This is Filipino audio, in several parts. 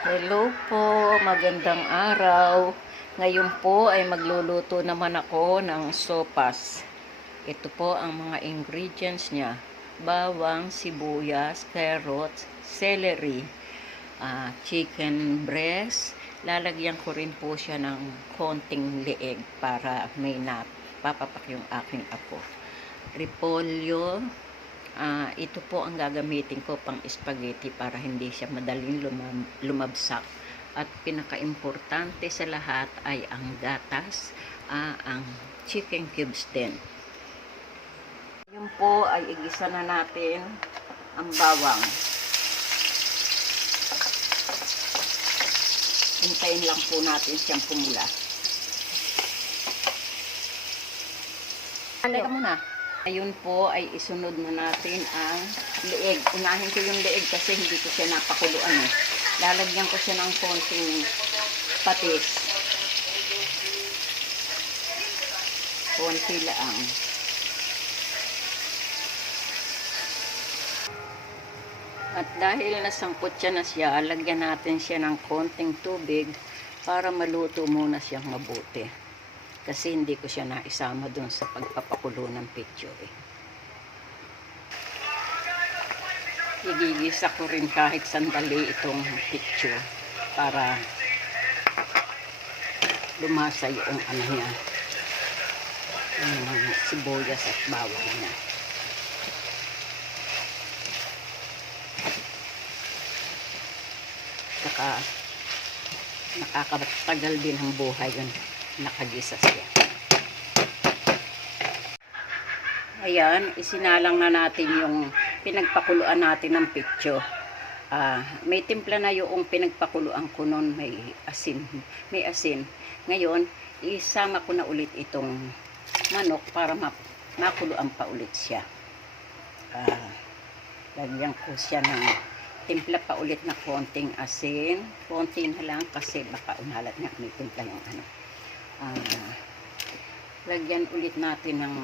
Hello po, magandang araw. Ngayon po ay magluluto naman ako ng sopas. Ito po ang mga ingredients niya. Bawang, sibuyas, carrots, celery, chicken breast. Lalagyan ko rin po siya ng konting leeg para may napapapak yung aking apo. Repolyo. Ito po ang gagamitin ko pang spaghetti para hindi siya madaling lumabsak. At pinaka-importante sa lahat ay ang gatas, ang chicken cubes din. Yun po ay igisa na natin ang bawang. Hintayin lang po natin siyang pumula. Teka muna. Ayun po ay isunod na natin ang leeg. Unahin ko yung leeg kasi hindi ko siya napakuluan eh. Lalagyan ko siya ng konting patis. Konti lang. At dahil nasangkot siya na siya, lagyan natin siya ng konting tubig para maluto muna siyang mabuti. Kasi hindi ko siya naisama dun sa pagpapakulo ng picture eh. Igigisa ko rin kahit sandali itong picture para lumasa yung ano niya, yung sibuyas at bawang niya. Saka nakakatagal din ang buhay yun. Nakagisa siya. Ayan, isinalang na natin yung pinagpakuluan natin ng picture. May timpla na yung pinagpakuluan ko nun, may asin. Ngayon, isama ko na ulit itong manok para makuluan pa ulit siya. Lagyan ko siya ng timpla pa ulit na konting asin. Konti na lang kasi baka umalat nga, may timpla yung ano. Lagyan ulit natin ng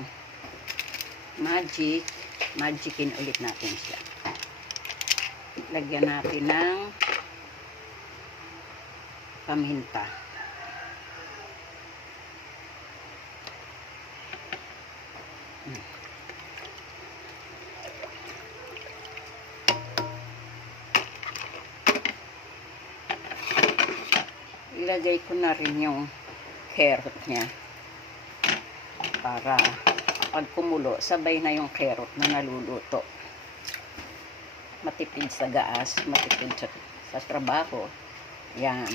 magicin ulit natin siya. Lagyan natin ng paminta. Ilagay ko na rin yung carrot niya para pag kumulo sabay na yung carrot na naluluto. Matipid sa gas, matipid sa trabaho. Yan.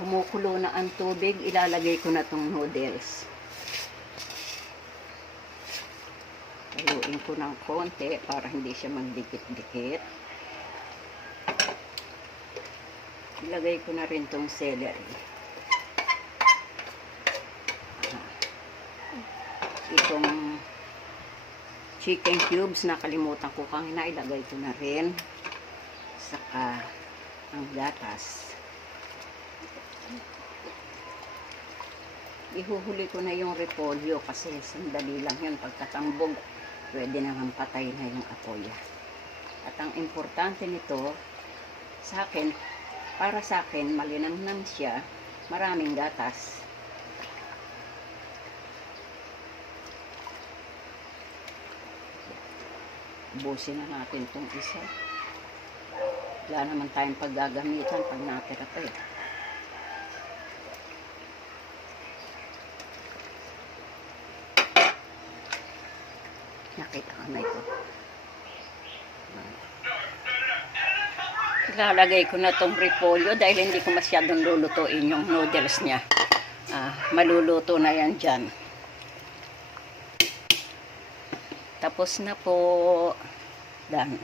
Kumukulo na ang tubig, ilalagay ko na tong noodles. Haluin ko ng konti para hindi siya magdikit-dikit. Ilagay ko na rin tong celery. Itong chicken cubes, nakalimutan ko kanina, ilagay ko na rin. Saka ang gatas. Ihuhuli ko na yung repolyo kasi sandali lang yun. Pagkatambog, pwede naman patay na yung apoy. At ang importante nito, para sa akin, malinamnam siya, maraming gatas. Ubusin na natin itong isa. Wala naman tayong paggagamitan pag natira pa eh. Nakita ka na ito. Ilalagay ko na tong repolyo dahil hindi ko masyadong lulutuin yung noodles niya. Maluluto na yan dyan. Tapos na po. Done.